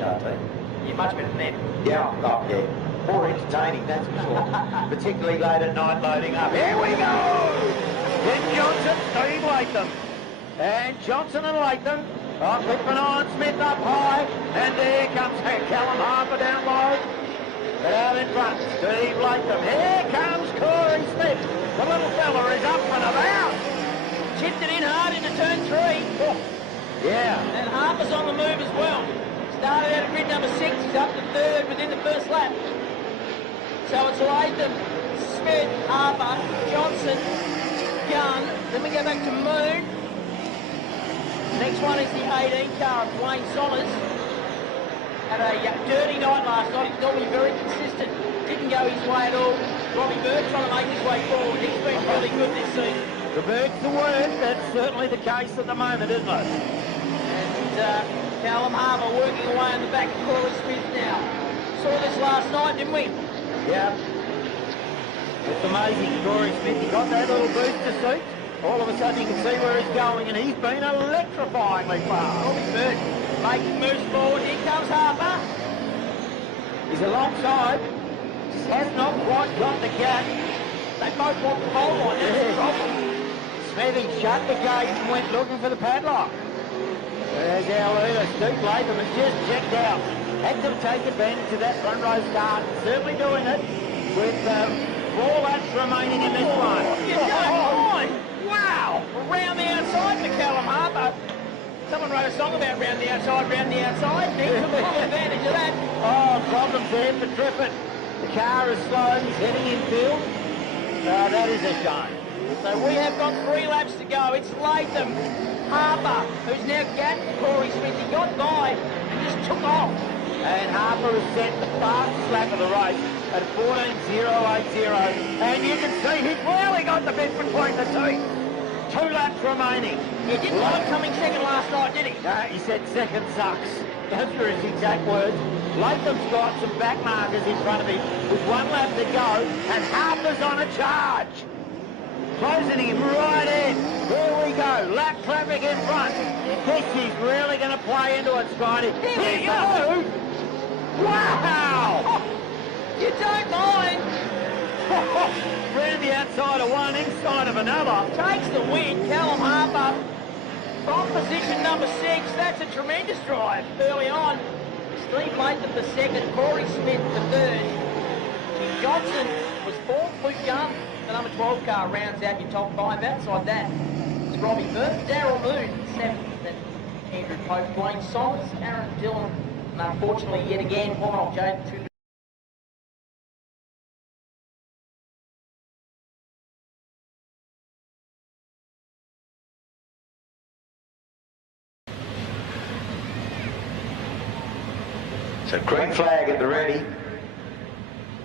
HRT. You're much better than them. Yeah, oh, yeah. More entertaining, that's for sure. Particularly late at night loading up. Here we go! Then Johnson, Steve Latham. And Johnson and Latham. Oh, keeping on, Smith up high. And there comes Callum Harper down low. But out in front, Steve Latham. Here comes Corey Smith. The little fella is up and about. Chipped it in hard into turn 3. Oh, yeah. And Harper's on the move as well. Started out at grid number 6, he's up to 3rd within the first lap. So it's Latham, Smith, Harper, Johnson, Gunn. Then we go back to Moon. Next one is the 18 car of Dwayne Sommers. Had a dirty night last night. He's normally very consistent. Didn't go his way at all. Robbie Bird trying to make his way forward. He's been really good this season. The bird's the word. That's certainly the case at the moment, isn't it? And Callum Harper working away on the back of Corey Smith now. Saw this last night, didn't we? Yeah. It's amazing, Corey Smith. He got that little booster seat. All of a sudden you can see where he's going, and he's been electrifyingly fast. Robbie Bird making moves forward. Here comes Harper. He's alongside. Just has not quite got the gap. They both want the pole line. That's the problem. Smithy shut the gate and went looking for the padlock. There's our leader, Steve Latham, has just checked out. Had to take advantage of that front row start. Certainly doing it with 4 laps remaining in this one. You don't mind. Wow. Around the outside for Callum Harper. Someone wrote a song about round the outside, round the outside. He took full advantage of that. Oh, problems there for Trippett. The car is slow. He's heading infield. That is a shame. So we have got 3 laps to go. It's Latham, Harper, who's now gapped Corey Smith. He got by and just took off. And Harper has set the fastest lap of the race at 14.080. And you can see he's really got the bit between the two. 2 laps remaining. He didn't like coming second last night, did he? No, he said second sucks. Those were his exact words. Latham's got some back markers in front of him with 1 lap to go, and Harper's on a charge. Closing him right in. Here we go. Lap traffic in front. This is really going to play into it, Scotty. Here we go. Wow! Oh, you don't mind. Round the outside of one, inside of another. Takes the win. Callum Harper from position number 6. That's a tremendous drive early on. Steve Latham for 2nd. Corey Smith for 3rd. Tim Johnson was 4th. Luke Gunn, the number 12 car, rounds out your top 5. Outside that, it's Robbie Bird, Darryl Moon, 7th, and Andrew Pope, Dwayne Sommers, Aaron Dillon, and unfortunately yet again, Paul Jaden, 2. So green flag at the ready.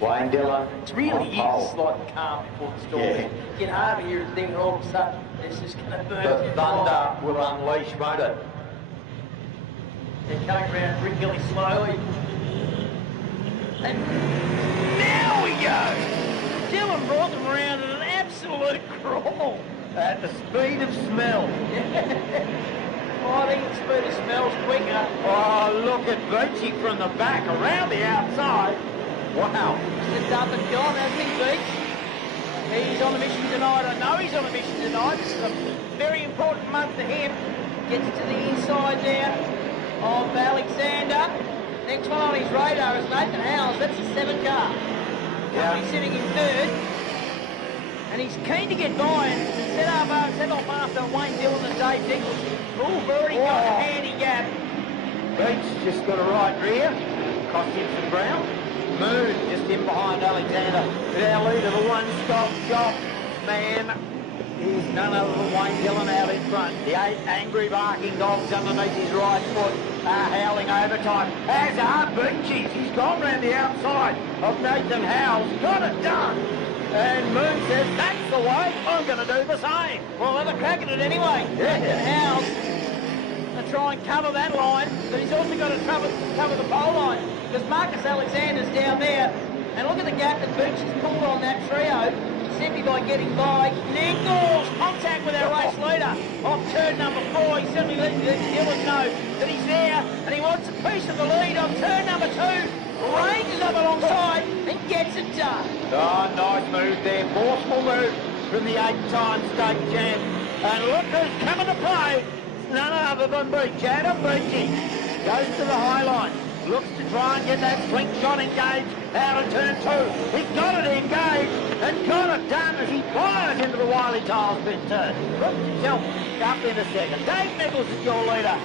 Wayne Dillon. It really is like calm before the storm. Yeah. Get over here and think all of a sudden it's just going to burn. The thunder will unleash, won't it? They're coming around really slowly. And now we go! Dillon brought them around in an absolute crawl. At the speed of smell. Oh, I think the speed of smell's quicker. Oh, look at Beachy from the back around the outside. Wow. Just up and gone, hasn't he, Beach? He's on a mission tonight. I know he's on a mission tonight. This is a very important month for him. Gets to the inside there of Alexander. Next one on his radar is Nathan Howes. That's the 7 car. Yeah. He's sitting in 3rd. And he's keen to get by and set off after Wayne Dillon and Dave Nichols. Oh, Birdie got a handy gap. Beach just got a right rear. Cost him some ground. Moon just in behind Alexander. But our leader, the one-stop shop man, is none other than Wayne Dillon out in front. The 8 angry barking dogs underneath his right foot are howling overtime. As are Beachies. He's gone round the outside of Nathan Howes. Got it done. And Moon says, that's the way, I'm going to do the same. Well, have a crack at it anyway. Yeah. Nathan Howes to try and cover that line, but he's also got to cover the pole line, because Marcus Alexander's down there. And look at the gap that Beach has pulled on that trio, simply by getting by. Nichols, contact with our race leader off turn number 4. He certainly Dylan know that he's there, and he wants a piece of the lead on turn number 2. Ranges up alongside and gets it done. Oh, nice move there. Forceful move from the 8-time state champ. And look who's coming to play. It's none other than Adam Beachy. Goes to the high line. Looks to try and get that slingshot engaged out of turn 2. He's got it engaged and got it done as he flies into the Wiley Tiles pit turn. Looks himself up in a second. Dave Nichols is your leader.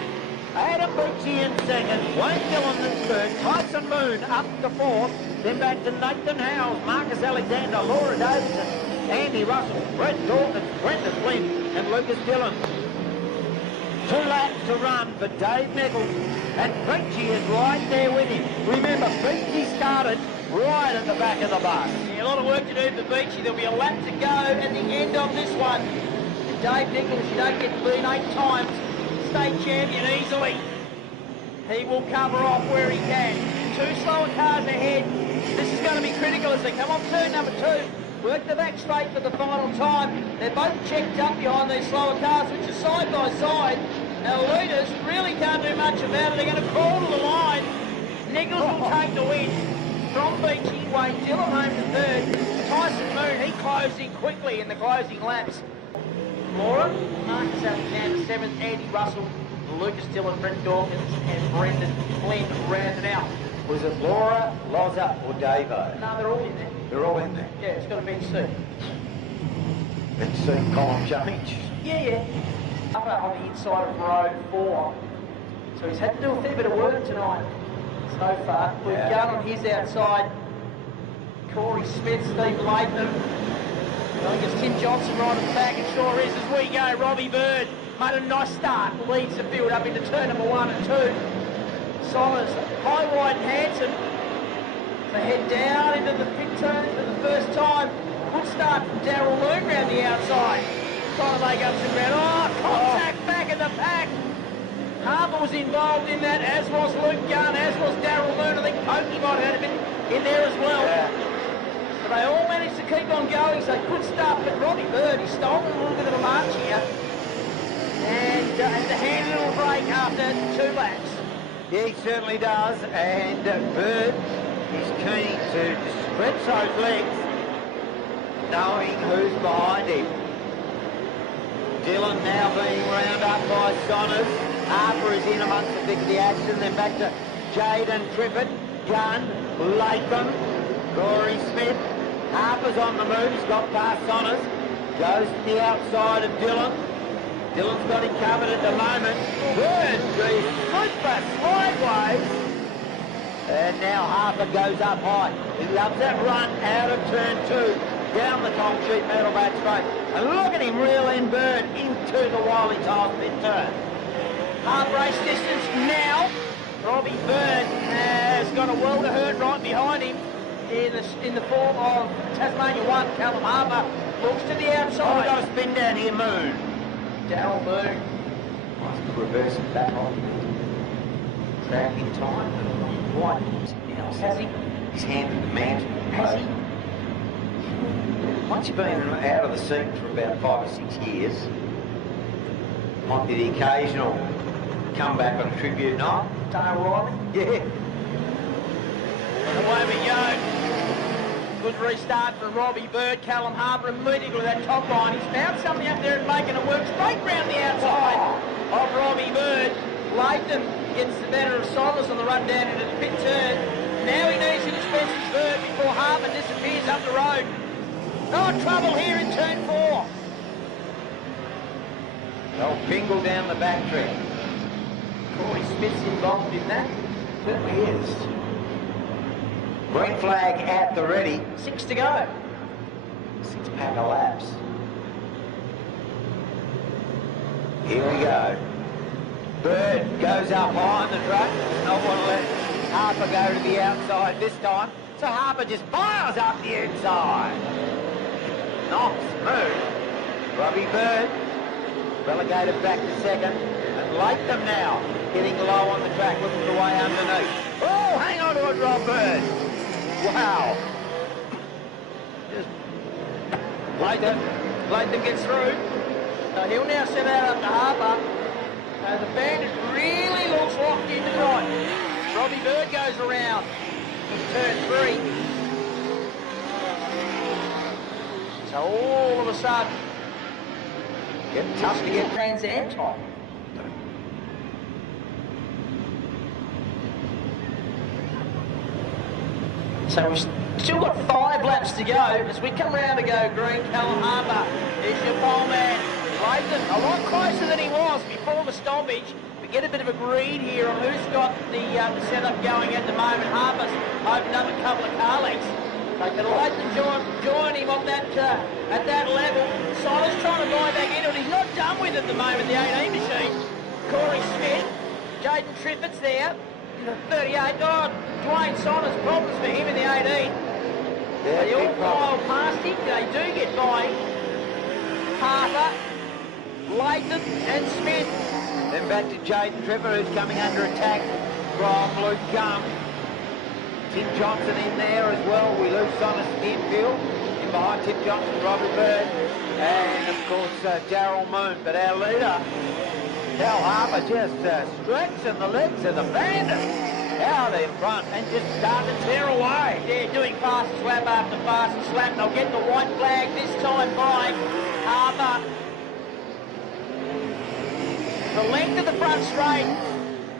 Adam Beachy in second. Wayne Dillon in third. Tyson Moon up to fourth. Then back to Nathan Howes, Marcus Alexander, Laura Davidson, Andy Russell, Brett Dawkins, Brendan Flynn and Lucas Dillon. 2 laps to run for Dave Nichols, and Beachy is right there with him. Remember, Beachy started right at the back of the bus. Yeah, a lot of work to do for Beachy. There'll be a lap to go at the end of this one. Dave Nichols, you don't get to beat 8 times state champion easily. He will cover off where he can. 2 slower cars ahead. This is going to be critical as they come off turn number 2. Work the back straight for the final time. They're both checked up behind these slower cars, which are side by side. Now, the leaders really can't do much about it. They're going to crawl to the line. Nichols will take the win from Beachy. Wayne Dillon home to third. Tyson Moon, he closed in quickly in the closing laps. Laura, Marcus Alexander 7th, Andy Russell, Lucas Dillon, Brett Dawkins and Brendan Flynn rounded out. Was it Laura, Loza or Davo? No, they're all in there. They're all in there. Yeah, it's got to be C. Let's see column change. Yeah. Up on the inside of row 4. So he's had to do a fair bit of work tonight so far. We've gun on his outside. Corey Smith, Steve Latham. I think it's Tim Johnson right at the back. It sure is as we go. Robbie Bird made a nice start. Leads the field up into turn number 1 and 2. Sommers, high, wide and handsome. So head down into the pit turn for the first time. Good start from Darryl Loon round the outside. Trying to make up some ground. Oh, contact back in the pack. Harper was involved in that, as was Luke Gunn, as was Darryl Loon. I think Pokey might have had a bit in there as well. Yeah. But they all managed to keep on going, so good stuff. But Robbie Bird, he's stolen a little bit of a march here. And has to hand a little break after 2 laps. Yeah, he certainly does. And Bird is keen to stretch those legs, knowing who's behind him. Dillon now being round up by Sonners. Harper is in amongst the thick of the action. Then back to Jaden Trippett, Gunn, Latham, Corey Smith. Harper's on the move. He's got past Sonners. Goes to the outside of Dillon. Dillon's got him covered at the moment. Bird, the super sideways. And now Harper goes up high. He loves that run out of turn 2. Down the concrete metal back straight. And look at him reel in Bird into the Wiley Tiles pit turn. Half race distance now. Robbie Bird has got a world of hurt right behind him in the form of Tasmania 1. Callum Harper looks to the outside. Oh, we've got a spin down here, Moon. Darryl Moon. Nice to reverse it back on. Track in time. Right. Has he? He's handed the mantle. Has he? Once you've been out of the scene for about 5 or 6 years, might be the occasional comeback on a tribute night. Dale Riley. Yeah. And away we go. Good restart from Robbie Bird. Callum Harper immediately with that top line. He's found something up there and making it work straight round the outside of Robbie Bird. Latham gets the better of Sommers on the run down into the pit turn. Now he needs to dispense his Bird before Harper disappears up the road. Oh, trouble here in turn 4. They'll pingle down the back track. Corey Smith's involved in that. Certainly is. Green flag at the ready. 6 to go. 6 pack of laps. Here we go. Bird goes up high on the track. Not want to let Harper go to the outside this time. So Harper just fires up the inside. Knocks, move. Robbie Bird relegated back to second. And Latham now getting low on the track, looking the way underneath. Oh, hang on to it, Rob Bird. Wow. Just Latham gets through. So he'll now set out up to Harper. So the Robbie Bird goes around in turn 3. So all of a sudden, Getting tough to get. Trans Am time. So we've still got 5 laps to go as we come round to go green. Callum Harper is your pole man. Layton a lot closer than he was before the stoppage. We get a bit of a greed here on who's got the setup going at the moment. Harper's opened up a couple of car lengths. They can Layton join him on that at that level. Silas trying to buy back into it. He's not done with it at the moment, the 18 machine. Corey Smith, Jaden Triffitt's there. The 38, Dwayne Silas, problems for him in the 18. They all pile past him. They do get by Harper, Layton and Smith. Then back to Jaden Trevor, who's coming under attack from Luke Gum. Tim Johnson in there as well. We lose Simon Stanfield. In behind Tim Johnson, Robbie Bird, and of course Darryl Moon. But our leader, Cal Harper, just stretching the legs of the bandit out in front and just starting to tear away. Yeah, doing fastest lap after fastest lap. They'll get the white flag this time by Harper. The length of the front straight,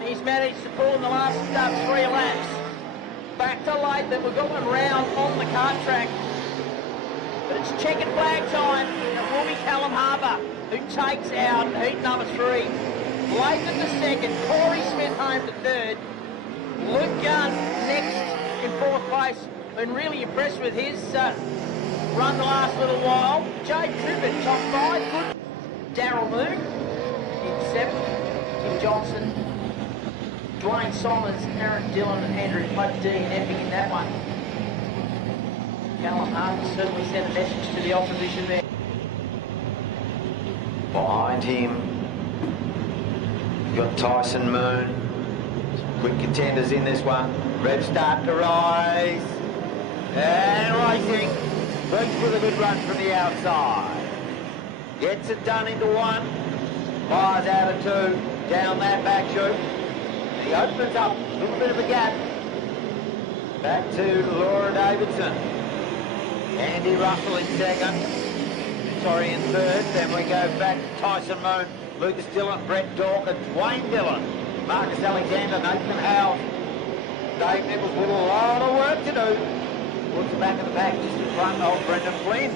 he's managed to pull in the last 3 laps. Back to Layton, we've got one round on the kart track. But it's checkered flag time. It will be Callum Harper who takes out heat number 3. Layton to second, Corey Smith home to third. Luke Gunn next in 4th place. Been really impressed with his run the last little while. Jade Trippett, top 5. Good. Darryl Moon in 7th. Tim Johnson, Dwayne Somers, Aaron Dillon and Andrew Gday and Epping in that one. Callum Harper certainly sent a message to the opposition there. Behind him, you've got Tyson Moon. Some quick contenders in this one. Rev start to rise. And racing. Brings with a good run from the outside. Gets it done into 1. Fires out of 2. Down that back chute. He opens up a little bit of a gap. Back to Laura Davidson. Andy Russell in 2nd. Sorry, in 3rd. Then we go back to Tyson Moon, Lucas Dillon, Brett Dawkins, Wayne Dillon, Marcus Alexander, Nathan Howes, Dave Nichols with a lot of work to do. Towards the back of the pack, just in front of Brendan Flynn.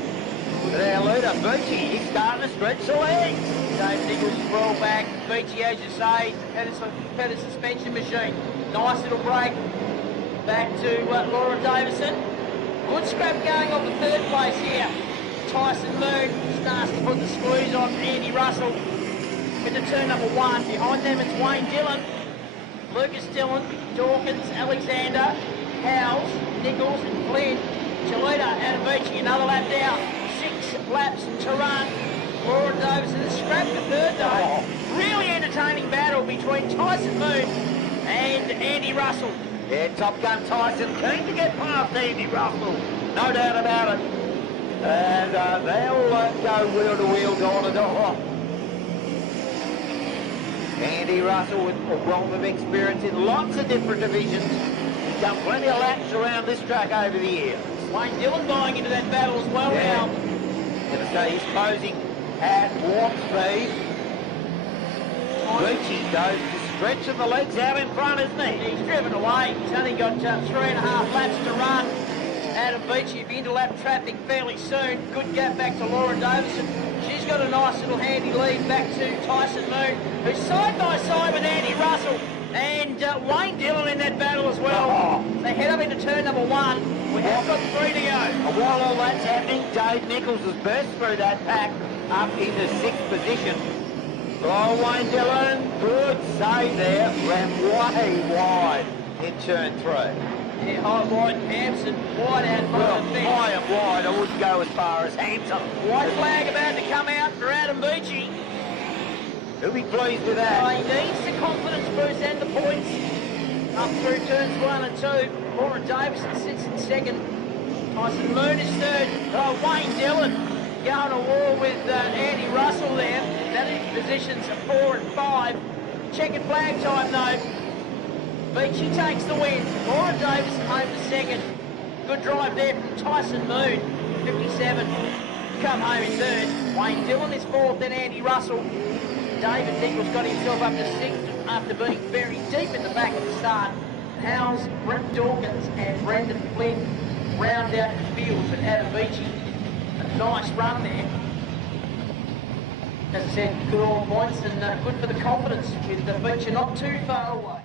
But our leader, Beachy, he's starting to stretch the legs. Dave Nichols roll back. Beachy, as you say, had a suspension machine. Nice little break. Back to Laura Davison. Good scrap going off the 3rd place here. Tyson Moon starts to put the squeeze on Andy Russell into turn number 1. Behind them it's Wayne Dillon, Lucas Dillon, Dawkins, Alexander, Howes, Nichols and Flynn. Chalita and Beachy, another lap down. 6 laps to run. Laura Davison scrapped the 3rd though. Really entertaining battle between Tyson Moon and Andy Russell. Yeah, Top Gun Tyson keen to get past Andy Russell. No doubt about it. And they'll go wheel to wheel, door to door. Andy Russell with a wealth of experience in lots of different divisions. He's done plenty of laps around this track over the years. Wayne Dillon buying into that battle as well now. Going to say he's closing at warp speed. Beachy goes to stretching the legs out in front, isn't he? He's driven away. He's only got 3.5 laps to run. Adam Beachy will be into lap traffic fairly soon. Good gap back to Laura Davison. She's got a nice little handy lead back to Tyson Moon, who's side by side with Andy Russell and Wayne Dillon in that battle as well. They head up into turn number 1. We have got 3 to go. While all that's happening, Dave Nichols has burst through that pack up into 6th position. Oh, Wayne Dillon, good save there. Ran way wide in turn 3. Yeah, high, wide, and Hampson, wide out in front of the fence. High and wide, I wouldn't go as far as Hampson. White flag about to come out for Adam Beachy. He'll be pleased with that. He needs the confidence boost and the points up through turns 1 and 2. Laura Davison sits in 2nd. Tyson Moon is 3rd. Oh, Wayne Dillon going to war with Andy Russell there. That is positions 4 and 5. Checkered flag time though. Beachy takes the win. Lauren Davis home to second. Good drive there from Tyson Moon, 57. Come home in third. Wayne Dillon is fourth, then Andy Russell. David Nichols got himself up to sixth after being very deep in the back at the start. Howes, Brent Dawkins and Brendan Flynn round out the field, but Adam Beachy, a nice run there. As I said, good all points and good for the confidence with the feature not too far away.